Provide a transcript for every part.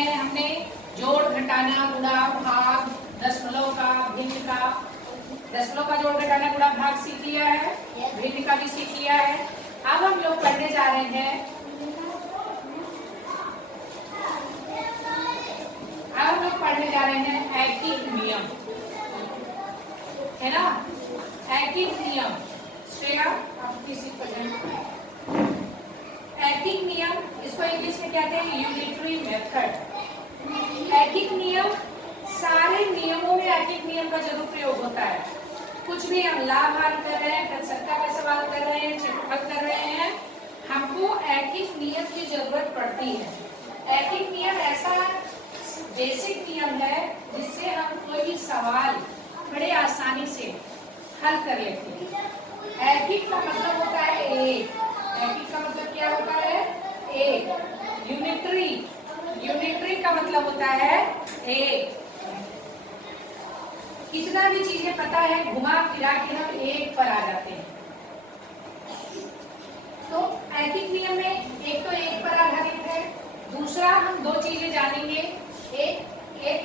हैं हमने जोड़, घटाना, गुणा, भाग, दशमलव का, भिन्न का। दशमलव का जोड़, घटाना, गुणा, भाग सीख लिया है, भिन्न का भी सीख लिया है। अब हम लोग पढ़ने जा रहे हैं, ऐकिक नियम, है ना। ऐकिक नियम, श्रेया आप किसी ऐकिक नियम, इसको इंग्लिश में कहते हैं यूनिटरी मेथड। ऐकिक नियम, सारे नियमों में ऐकिक नियम का जरूर प्रयोग होता है। कुछ भी हम लाभ हल कर रहे हैं, प्रतिशतता का सवाल कर रहे हैं, क्षेत्रफल कर रहे हैं, हमको ऐकिक नियम की जरूरत पड़ती है। ऐकिक नियम ऐसा बेसिक नियम है जिससे हम कोई भी सवाल बड़े आसानी से हल कर लेते हैं। ऐकिक का मतलब होता है एक। ऐकिक का मतलब क्या होता है? एक। यूनिटरी, यूनिटरी का मतलब होता है एक। कितना भी चीजें पता है, घुमा फिरा के हम एक पर आ जाते हैं। तो ऐकिक नियम में एक तो एक पर आधारित है, दूसरा हम दो चीजें जानेंगे। एक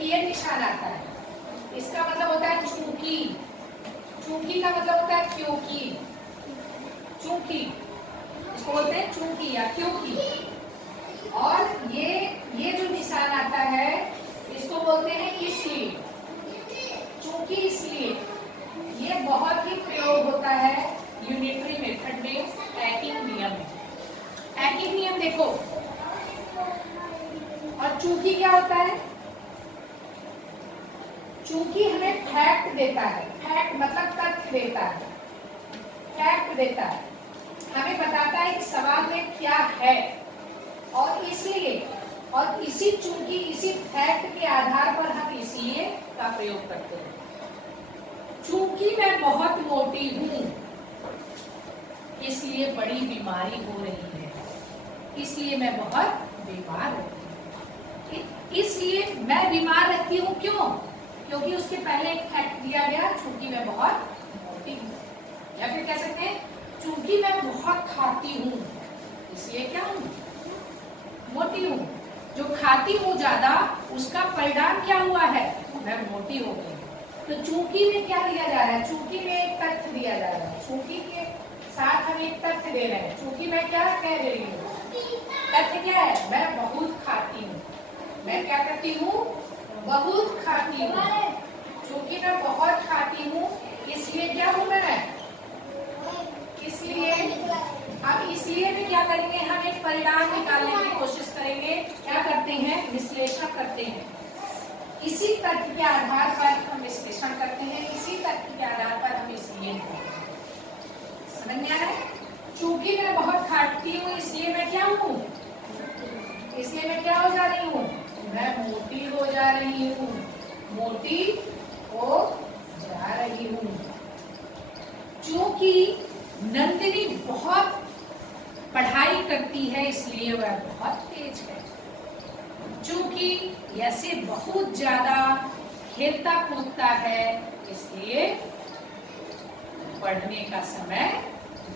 ये निशान आता है, इसका मतलब होता है चूंकि। चूंकि का मतलब होता है क्योंकि। चूंकि इसको बोलते हैं चूंकि या क्योंकि। और ये जो निशान आता है इसको बोलते हैं इसलिए। चूंकि इसलिए, ये बहुत ही प्रयोग होता है यूनिटरी मेथड में, ऐकिक नियम में। ऐकिक नियम देखो, और चूंकि क्या होता है? चूंकि हमें फैक्ट देता है। फैक्ट मतलब तथ्य देता है, फैक्ट देता है, हमें बताता है कि सवाल में क्या है। और इसलिए, और इसी चूंकि इसी फैक्ट के आधार पर हम इसलिए का प्रयोग करते हैं। चूंकि मैं बहुत मोटी हूं इसलिए बड़ी बीमारी हो रही है, इसलिए मैं बहुत बीमार रहती हूँ। इसलिए मैं बीमार रहती हूँ, क्यों? क्योंकि उसके पहले एक फैक्ट दिया गया, चूंकि मैं बहुत मोटी हूँ। या फिर कह सकते हैं चूंकि मैं बहुत खाती हूँ इसलिए क्या हूँ? मोटी हूँ। जो खाती हूँ ज्यादा, उसका परिणाम क्या हुआ है? मैं मोटी हो गई। तो चूंकि में क्या दिया जा रहा है? चूंकि में एक तथ्य दिया जा रहा है, चूंकि के साथ हम एक तथ्य दे रहे हैं। चूंकि मैं क्या कह रही हूँ? तथ्य क्या है? मैं बहुत खाती हूँ। मैं क्या करती हूँ? बहुत खाती हूँ। चूंकि मैं बहुत खाती हूँ इसलिए क्या हूँ मैं? इसलिए अब इसलिए में क्या करेंगे? हम एक परिणाम निकालने की कोशिश करेंगे। क्या करते हैं? विश्लेषण करते हैं। इसी तथ्य के आधार पर हम विश्लेषण करते हैं, इसी तथ्य के आधार पर हम इसलिए समझ में आ रहा है? चूंकि मैं बहुत खाती हूँ इसलिए मैं क्या हूँ? इसलिए मैं क्या हो जा रही हूँ? मैं मोटी हो जा रही हूँ। मोटी हो जा रही हूँ। चूंकि नंदिनी बहुत पढ़ाई करती है इसलिए वह बहुत तेज है। चूंकि ऐसे बहुत ज्यादा खेलता कूदता है इसलिए पढ़ने का समय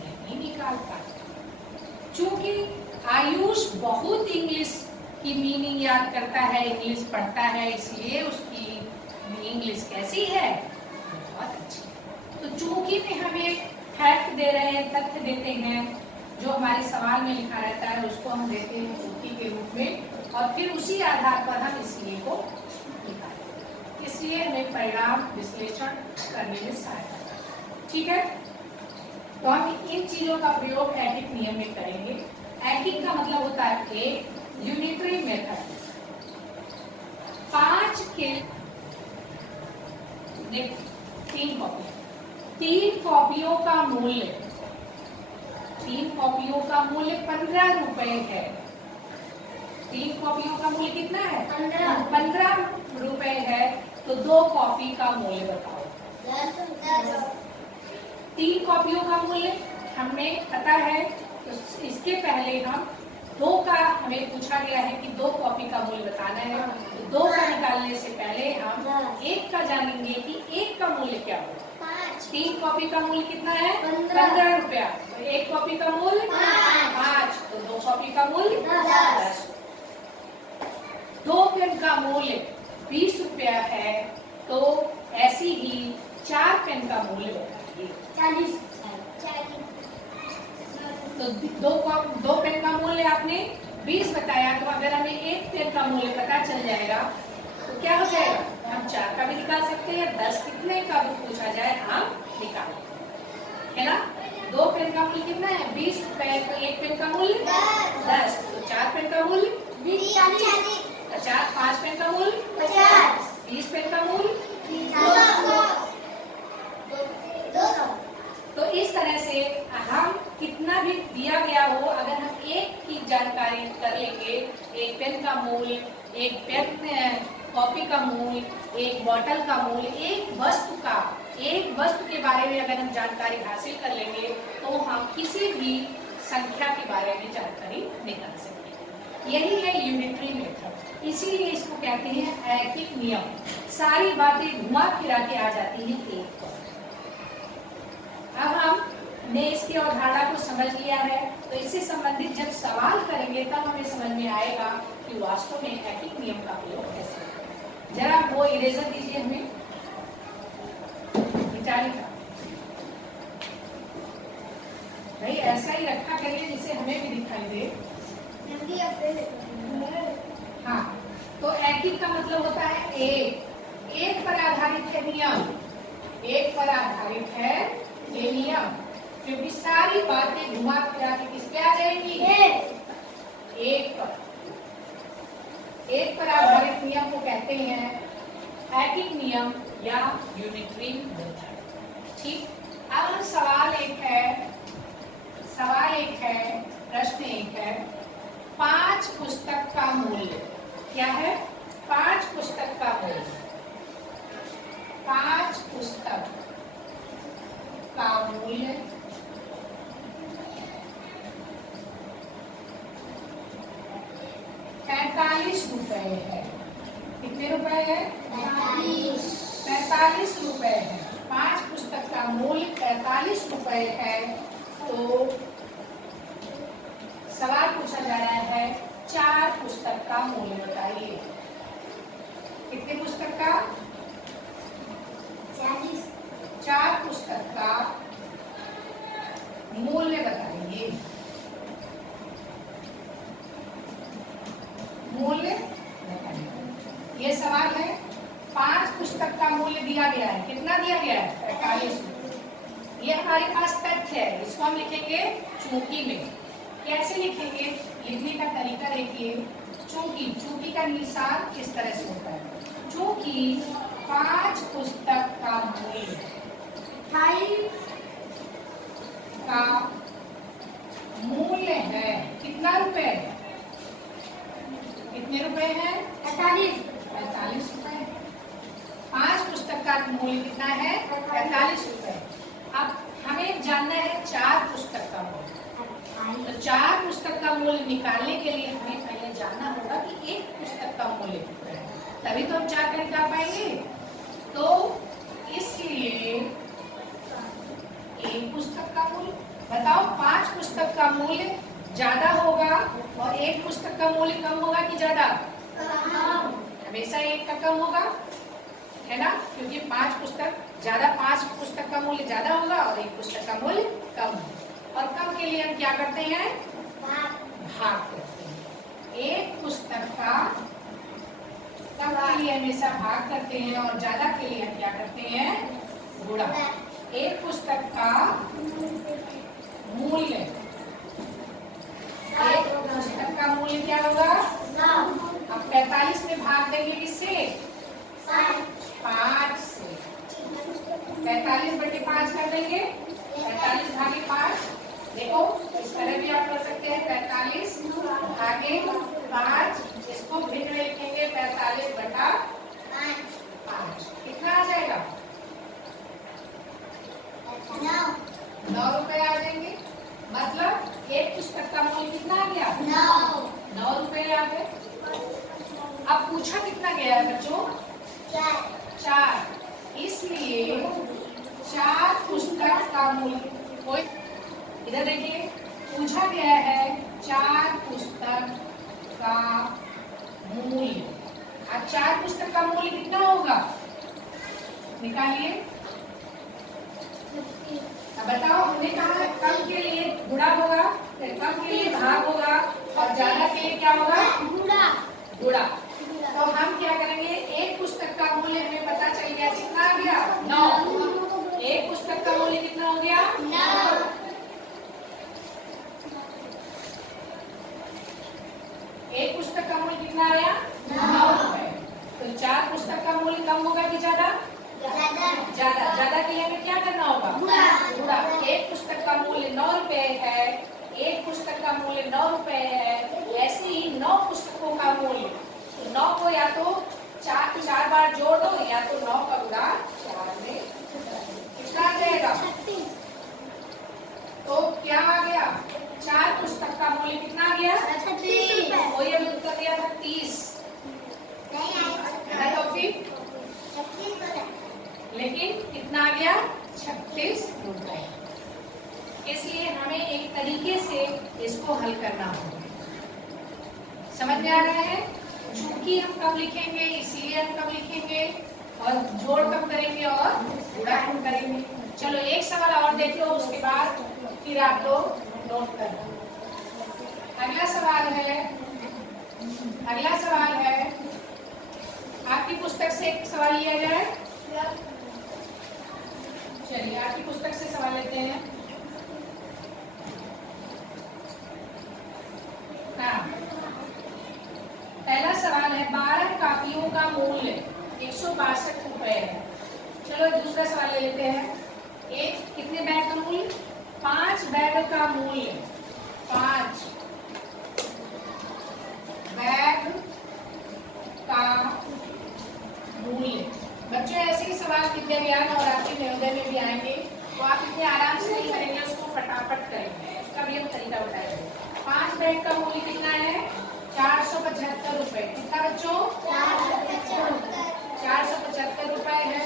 नहीं निकाल पाता। चूंकि आयुष बहुत इंग्लिश की मीनिंग याद करता है, इंग्लिश पढ़ता है, इसलिए उसकी इंग्लिश कैसी है? बहुत अच्छी। तो चूंकि में हम एक फैक्ट दे रहे हैं, तथ्य देते हैं, जो हमारे सवाल में लिखा रहता है उसको हम देते हैं चूंकि के रूप में, और फिर उसी आधार पर हम इसलिए को निकालते हैं। इसलिए हमें परिणाम विश्लेषण करने में सहायता करता है। ठीक है, तो हम इन चीजों का प्रयोग ऐकिक नियम में करेंगे। ऐकिक का मतलब होता है एक, यूनिटरी मेथड। 5 के 3 कॉपी, 3 कॉपियों का मूल्य, 3 कॉपियों का मूल्य 15 रुपए है। 3 कॉपियों का मूल्य कितना है? 15 रुपए है। तो 2 कॉपी का मूल्य बताओ। 3 कॉपियों का मूल्य हमें पता है, तो इसके पहले हम 2 का हमें पूछा गया है कि 2 कॉपी का मूल्य बताना है। तो 2 का निकालने से पहले हम 1 का जानेंगे कि 1 का मूल्य क्या होगा। 3 कॉपी का मूल्य कितना है? 15 रुपया। तो 1 कॉपी का मूल्य 5, तो 2 कॉपी का मूल्य 10। 2 पेन का मूल्य 20 रुपया है, तो ऐसी ही 4 पेन का मूल्य बताइए। 40। तो दो पेन का मूल्य आपने 20 बताया, तो अगर हमें 1 पेन का मूल्य पता चल जाएगा तो क्या हो जाएगा, हम 4 का भी निकाल सकते हैं, 10 कितने का भी पूछा जाए हम निकाल, है ना। 2 पेन का मूल्य कितना है 20 रुपए, तो 1 पेन का मूल्य 10, तो 4 पेन का मूल्य 40। 50, 5 पेन का मूल्य 50। 20 पेन का मूल्य। 200। तो इस तरह से हम कितना भी दिया गया हो, अगर हम एक की जानकारी कर लेंगे, एक पेन का मूल्य, एक पेन कॉपी का मूल्य, एक बोतल का मूल्य, एक वस्तु के बारे में अगर हम जानकारी हासिल कर लेंगे, तो हम किसी भी संख्या के बारे में जानकारी निकाल सकते हैं। यही है यूनिटरी मेथड, इसीलिए इसको कहते हैं ऐकिक नियम। सारी बातें घुमा फिरा के आ जाती हैं एक पर। अब हमने इसकी अवधारणा को समझ लिया है, तो इससे संबंधित जब सवाल करेंगे तब हमें समझ में आएगा कि वास्तव में ऐकिक नियम का प्रयोग कैसे है। जरा वो इरेजर दीजिए हमें, मिटाने का भाई ऐसा ही रखा करिए जिससे हमें भी दिखाई दे। हाँ, तो ऐकिक का मतलब होता है एक पर आधारित है नियम, एक पर आधारित है ये नियम, क्योंकि सारी बातें घुमा फिरा के किस पे आ जाएंगी, एक पर आधारित नियम को कहते हैं ऐकिक नियम या यूनिटरी मेथड। ठीक, अब हम सवाल एक है, प्रश्न एक है, 5 पुस्तक का मूल्य क्या है, 5 पुस्तक का मूल्य, 5 पुस्तक का मूल्य 45 रुपए है। कितने रुपए है, 45 रुपए है। 5 पुस्तक का मूल्य 45 रुपए है, तो सवाल पूछा जा रहा है 4 पुस्तक का मूल्य बताइए। कितने पुस्तक का, 4 पुस्तक का मूल्य बताइए, मूल्य बताइए। ये सवाल है, 5 पुस्तक का मूल्य दिया गया है, कितना दिया गया है, 45। ये हमारे पास तथ्य है, इसको हम लिखेंगे चूंकि में। कैसे लिखेंगे, लिखने का तरीका देखिए। चूंकि का निशान इस तरह से होता है, चूंकि 5 पुस्तक का मूल्य का मूल्य है, कितना रुपए, कितने रुपए हैं, 45 रुपए। 5 पुस्तक का मूल्य कितना है, 45 रुपए। अब हमें जानना है 4 पुस्तक का मूल्य, तो 4 पुस्तक का मूल्य निकालने के लिए हमें पहले जानना होगा कि 1 पुस्तक का मूल्य कितना है, तभी तो हम 4 का निकाल पाएंगे। तो इसलिए 1 पुस्तक का मूल्य, बताओ 5 पुस्तक का मूल्य ज्यादा होगा और 1 पुस्तक का मूल्य कम होगा कि ज्यादा, हमेशा 1 का कम होगा, है ना, क्योंकि 5 पुस्तक का मूल्य ज्यादा होगा और 1 पुस्तक का मूल्य कम होगा। और कम के लिए हम क्या करते हैं, भाग करते हैं। 1 पुस्तक का कम के लिए हमेशा भाग करते हैं और ज्यादा के लिए हम क्या करते हैं, गुणा। 1 पुस्तक का मूल्य, 1 पुस्तक का मूल्य क्या होगा, अब 45 में भाग देंगे किससे, 5 से। 45/5 कर देंगे, 45 भागे 5। देखो इस तरह भी आप कर सकते हैं, 45 भागे 5, इसको भिन्न में लिखेंगे 45/5। कितना आ जाएगा, 9 रुपए आ जाएंगे। मतलब 1 पुस्तक का मूल्य कितना आ गया, 9 रुपए आ गए। अब पूछा कितना गया है बच्चों, 4। इसलिए 4 पुस्तक का मूल्य, कोई इधर देखिए, पूछा गया है 4 पुस्तक का मूल्य, अब 4 पुस्तक का मूल्य कितना होगा, निकालिए। अब बताओ, हमने कहा कम के लिए गुणा होगा, फिर कम के लिए भाग होगा और ज्यादा के लिए क्या होगा, गुणा। तो हम क्या करेंगे, एक पुस्तक का मूल्य हमें पता चल गया, कितना आ गया, 9। एक पुस्तक का मूल्य कितना हो गया, 9। एक पुस्तक का मूल्य कितना आया, 9 रुपए। तो 4 पुस्तक का मूल्य कम होगा कि ज्यादा, ज्यादा। ज्यादा के लिए हमें क्या करना होगा, गुणा। एक पुस्तक का मूल्य 9 रुपए है, एक पुस्तक का मूल्य 9 रुपए है, ऐसे ही 9 पुस्तकों का मूल्य। 9 को या तो 4 बार जोड़ दो, या तो 9 का गुणा 4 में कितना आ जाएगा, तो क्या आ गया, 4 पुस्तक का मूल्य कितना आ गया, 36। वही अभी उत्तर दिया था 30, है तो फिर, लेकिन कितना आ गया, 36 रुपए। इसलिए हमें एक तरीके से इसको हल करना होगा। समझ में आ रहा है, चूंकि हम कब लिखेंगे इसीलिए हम कब लिखेंगे, और जोड़ कब करेंगे और गुणा कब करेंगे। चलो एक सवाल और देख लो, उसके बाद फिर आप लोग नोट कर लो। अगला सवाल है, आपकी पुस्तक से एक सवाल लिया जाए। चलिए आपकी पुस्तक से सवाल लेते हैं। हाँ, पहला सवाल है, 12 कापियों का मूल्य 162 रुपए है। चलो दूसरा सवाल ले लेते हैं। एक कितने बैग का मूल्य, 5 बैग का मूल्य, 5 बैग का मूल्य। बच्चों ऐसे ही सवाल विद्या ज्ञान और आपके नवोदय में भी आएंगे, तो आप इतने आराम से नहीं करेंगे, उसको फटाफट करेंगे। उसका भी हम तरीका बताएंगे। 5 बैग का मूल्य कितना है, 475 रुपए। कितना बच्चों, 475 रुपए है।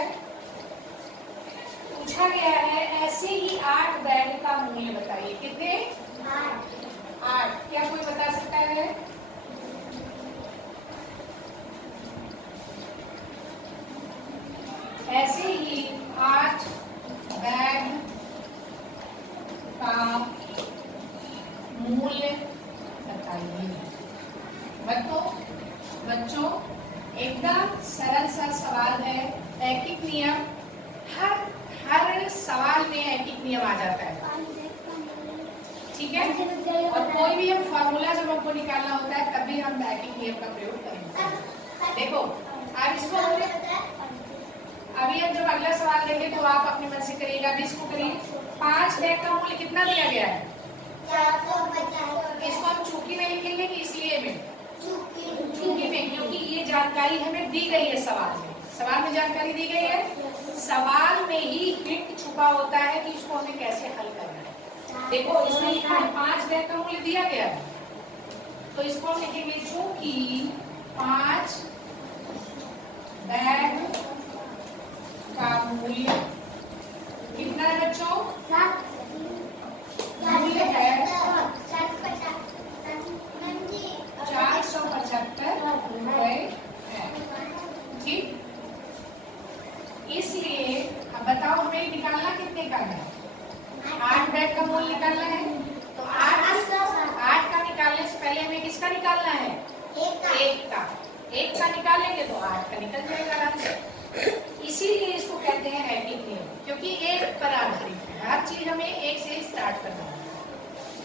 पूछा गया है ऐसे ही 8 बैग का मूल्य बताइए। कितने, 8। क्या कोई बता सकता है, ऐसे ही 8 बैग का मूल्य बताइए। बच्चों एकदम सरल सा सवाल है, ऐकिक नियम, हर सवाल में ऐकिक नियम आ जाता है, ठीक है। और कोई भी हम फॉर्मूला जब हमको निकालना होता है तब भी हम ऐकिक नियम का प्रयोग करेंगे। देखो अब इसको अभी हम जब अगला सवाल देंगे तो आप अपने मन से करिएगा, अभी इसको करिए। 5 बैग का मूल्य कितना दिया गया है, 450। इसको हम चूकी में लिखेंगे कि इसलिए में, चूकी में, क्योंकि ये जानकारी हमें दी गई है सवाल में जानकारी दी गई है। सवाल में ही हिंट छुपा होता है कि इसको हमें कैसे हल करना है। देखो इसमें लिखा है 5 बैग का मूल्य दिया गया है, तो इसको हम लिखेंगे चूंकि 5 बैग का मूल्य कितना है बच्चों, मूल्य है 475 रुपए है, ठीक। इसलिए अब बताओ हमें निकालना कितने का है, 8 बैग का मूल्य निकालना है। तो 8 का निकालने से पहले हमें किसका निकालना है, 1 का निकालेंगे तो 8 का निकल जाएगा आराम से। इसीलिए इसको कहते हैं ऐकिक नियम, क्योंकि 1 पर आधारित है, हर चीज हमें 1 से स्टार्ट करना है।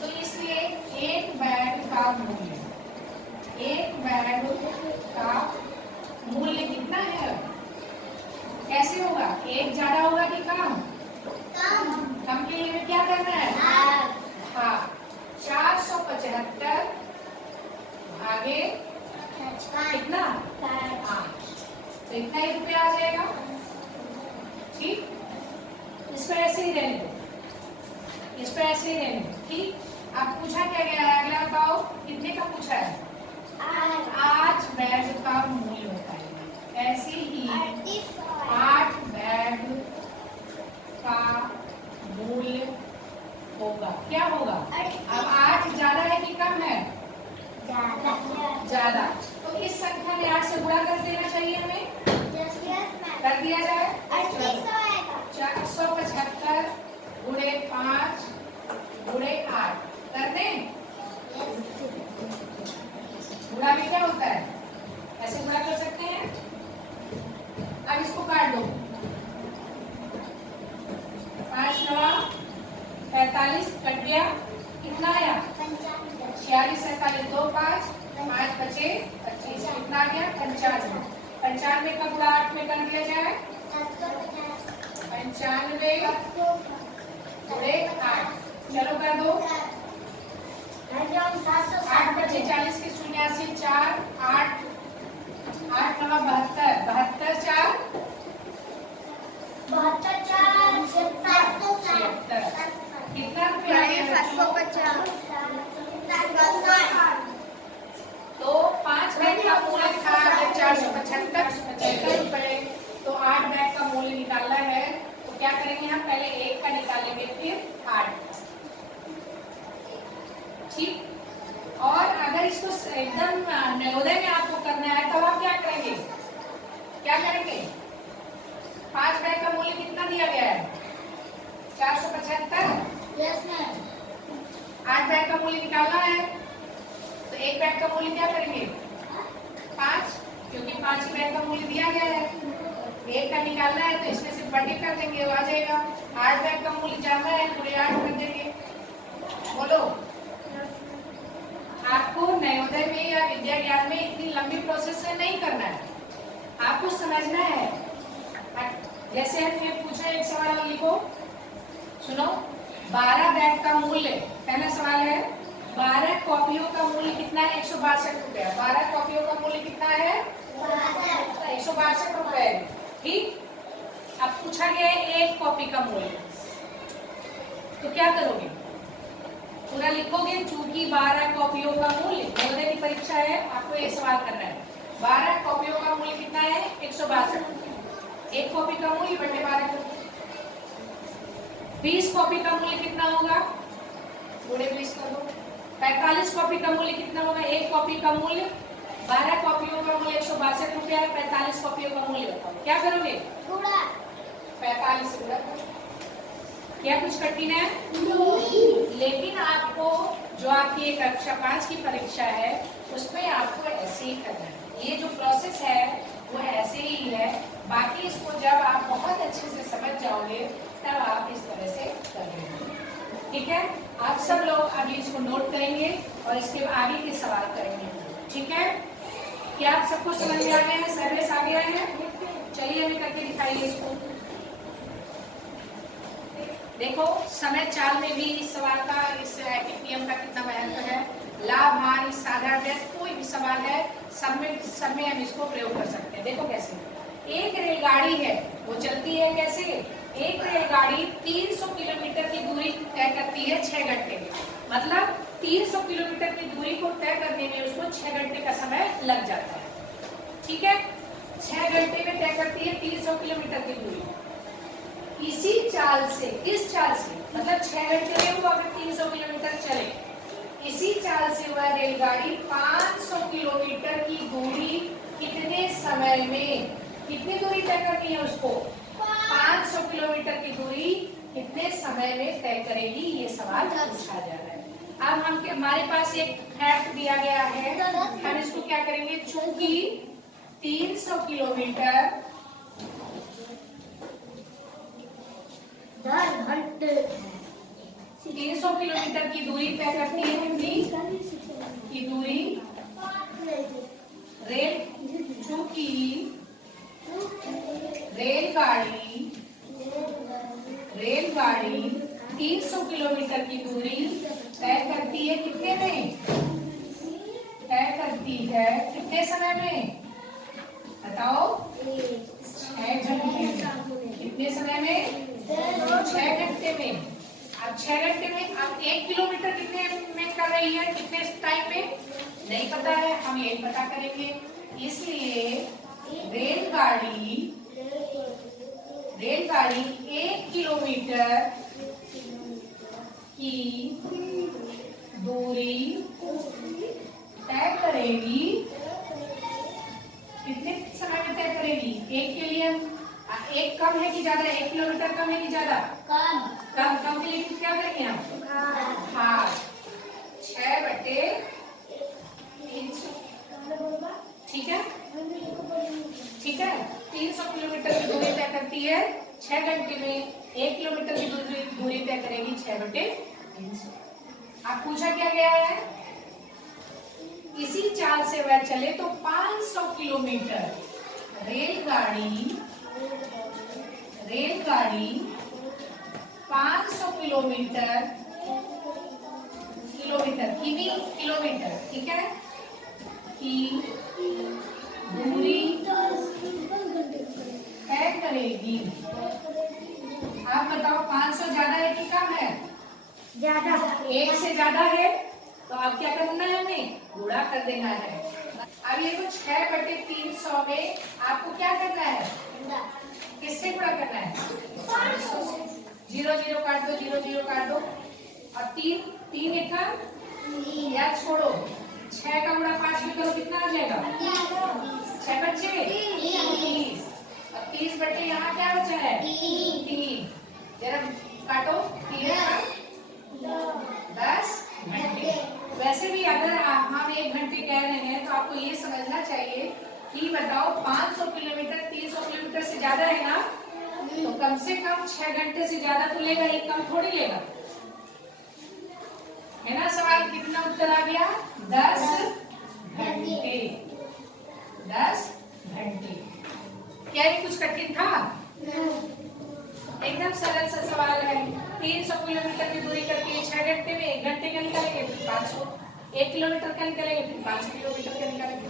तो इसलिए 1 बैग का मूल्य, 1 बैग का मूल्य कितना है, कैसे होगा, 1 ज्यादा होगा कि कम, कम के लिए क्या करना है, हाँ 475 भागे कितना, 5, तो इतना ही रुपया आ जाएगा, ठीक। इस पर ऐसे ही रहने दो, इस पर ऐसे ही रहने दो, ठीक। अब पूछा क्या गया है, अगला बताओ कितने का पूछा है, 8 बैग का मूल्य होता है। ऐसे ही 8 बैग का मूल्य होगा, क्या होगा, अब 8 ज्यादा है कि कम है, ज्यादा। तो इस संख्या में 8 से गुणा कर देना चाहिए हमें। Yes, ma'am. कर दिया जाए। 8,600 475 गुणे 5 गुणे 8 कर दें। गुणा में क्या होता है, ऐसे गुणा कर सकते हैं। अब इसको काट दो। 5 9 45 कट गया, कितना आया 46 47 2 5 5 बचे 25, कितना आ गया 95। 95 का गुणा 8 में कर दिया जाए। 95 गुणे 8 चलो कर दो। 8 बचे 40 के 89 4 8 8 9 72 72 4 कितना रुपया तो 5 बैग का मूल्य था 475 रुपए। तो 8 बैग का मूल्य निकालना है तो क्या करेंगे हम, पहले 1 का निकालेंगे फिर 8। ठीक। और अगर इसको एकदम नवोदय में आपको करना है तो आप क्या करेंगे, क्या करेंगे, 5 बैग का मूल्य कितना दिया गया है 475। 8 बैग का मूल्य निकालना है तो 1 बैग का मूल्य क्या करेंगे 5, क्योंकि 5 बैग का मूल्य दिया गया है। 1 का निकालना है तो इसमें से बटे कर देंगे, वो आ जाएगा। 8 बैग का मूल्य जानना है, पूरे 8 कर देंगे। बोलो, आपको नवोदय में या विद्या ज्ञान में इतनी लंबी प्रोसेस से नहीं करना है, आपको समझना है। जैसे हमने पूछा एक सवाल लिखो, सुनो। 12 बैग का मूल्य, पहला सवाल है 12 कॉपियों का मूल्य कितना है 162 रुपया। 12 कॉपियों का मूल्य कितना है 162 रुपए। ठीक। अब पूछा गया है 1 कॉपी का मूल्य, तो क्या करोगे, पूरा लिखोगे। चूंकि 12 कॉपियों का मूल्य, नवोदय की परीक्षा है, आपको ये सवाल करना है। 12 कॉपियों का मूल्य कितना है 162। 1 कॉपी का मूल्य बटे 12 करो। 20 कॉपी का मूल्य कितना होगा, गुणे 20 कर दो। 45 कॉपी का मूल्य कितना होगा, 1 कॉपी का मूल्य 12 कॉपियों का मूल्य 162 रुपया है। 45 कॉपियों का मूल्य बताओ, क्या करोगे 45 से गुणा करो। क्या कुछ कठिन है? लेकिन आपको जो आपकी एक कक्षा 5 की परीक्षा है उसमें आपको ऐसे ही करना है। ये जो प्रोसेस है वो ऐसे ही है। बाकी इसको जब आप बहुत अच्छे से समझ जाओगे तब आप इस तरह से करेंगे। ठीक है, आप सब लोग अभी इसको नोट करेंगे और इसके आगे के सवाल करेंगे। ठीक है, क्या आप सबको समझ में आ गया है, सर्विस आ गया है? चलिए अभी करके दिखाइए इसको। देखो, समय चाल में भी इस सवाल का, इस नियम का कितना महत्व है। लाभ हानि साधारण व्यय, कोई भी सवाल है सब में हम इसको प्रयोग कर सकते हैं। देखो कैसे, एक रेलगाड़ी है, वो चलती है कैसे, एक रेलगाड़ी 300 किलोमीटर की दूरी तय करती है 6 घंटे में। मतलब 300 किलोमीटर की दूरी को तय करने में उसको 6 घंटे का समय लग जाता है। ठीक है, 6 घंटे में तय करती है 300 किलोमीटर की दूरी। इसी चाल से, किस चाल से, मतलब 6 घंटे में वो अगर 300 किलोमीटर चले, इसी चाल से वह रेलगाड़ी 500 किलोमीटर की दूरी कितने समय में, कितनी दूरी तय करनी है उसको, 500 किलोमीटर की दूरी कितने समय में तय करेगी, ये सवाल पूछा जा रहा है। अब हमारे पास एक फैक्ट दिया गया है, हम इसको क्या करेंगे, चूंकि 300 किलोमीटर 300 किलोमीटर की दूरी तय करती है हिंदी की दूरी चूंकि रेलगाड़ी 300 किलोमीटर की दूरी तय करती है कितने में, तय करती है कितने समय में, बताओ 6 घंटे में। कितने समय में, 6 घंटे में। अब 6 घंटे में आप 1 किलोमीटर कितने में कर रही है, कितने टाइम में नहीं पता है, हम यही पता करेंगे। इसलिए रेलगाड़ी 1 किलोमीटर की दूरी तय करेगी कम है कि ज्यादा? 1 किलोमीटर कम है कि ज्यादा? कम। कम। कम के लिए क्या करेंगे हम? हाफ। 6/300। ठीक है, ठीक है। 300 किलोमीटर की दूरी तय करती है 6 घंटे में। 1 किलोमीटर की दूरी तय करेगी 6/300। अब पूछा क्या गया है? इसी चाल से वह चले तो 500 किलोमीटर रेलगाड़ी 500 किलोमीटर किलोमीटर, ठीक है, की दूरी तय करेगी। आप बताओ 500 ज्यादा है कि कम है? ज्यादा। 1 से ज्यादा है तो अब क्या करना है? हमें गुणा कर देना है। अब ये 6/300 में आपको क्या करना है? किससे गुणा करना है? 500 से। 0 0 काट दो, 0 0 काट दो, और 3 इतना या छोड़ो। 6 का गुणा 5 में करो, कितना आ जाएगा? 6 बच्चे 30। और 30 बटे यहाँ क्या बचा है? 3। जरा काटो। 3 10 घंटे। वैसे भी अगर हम 1 घंटे कह रहे हैं तो आपको ये समझना चाहिए कि बताओ 500 किलोमीटर 300 किलोमीटर से ज्यादा है ना, तो कम से कम 6 घंटे से ज्यादा तो लेगा ही, कम थोड़ी लेगा, है ना। सवाल कितना उत्तर आ गया? 10 घंटे। 10 घंटे। क्या ये कुछ कठिन था? एकदम सरल सा सवाल है। 300 किलोमीटर की दूरी करके 6 घंटे में, 1 घंटे का निकालेंगे फिर 500, 1 किलोमीटर का निकालेंगे फिर 500 किलोमीटर का निकालेंगे।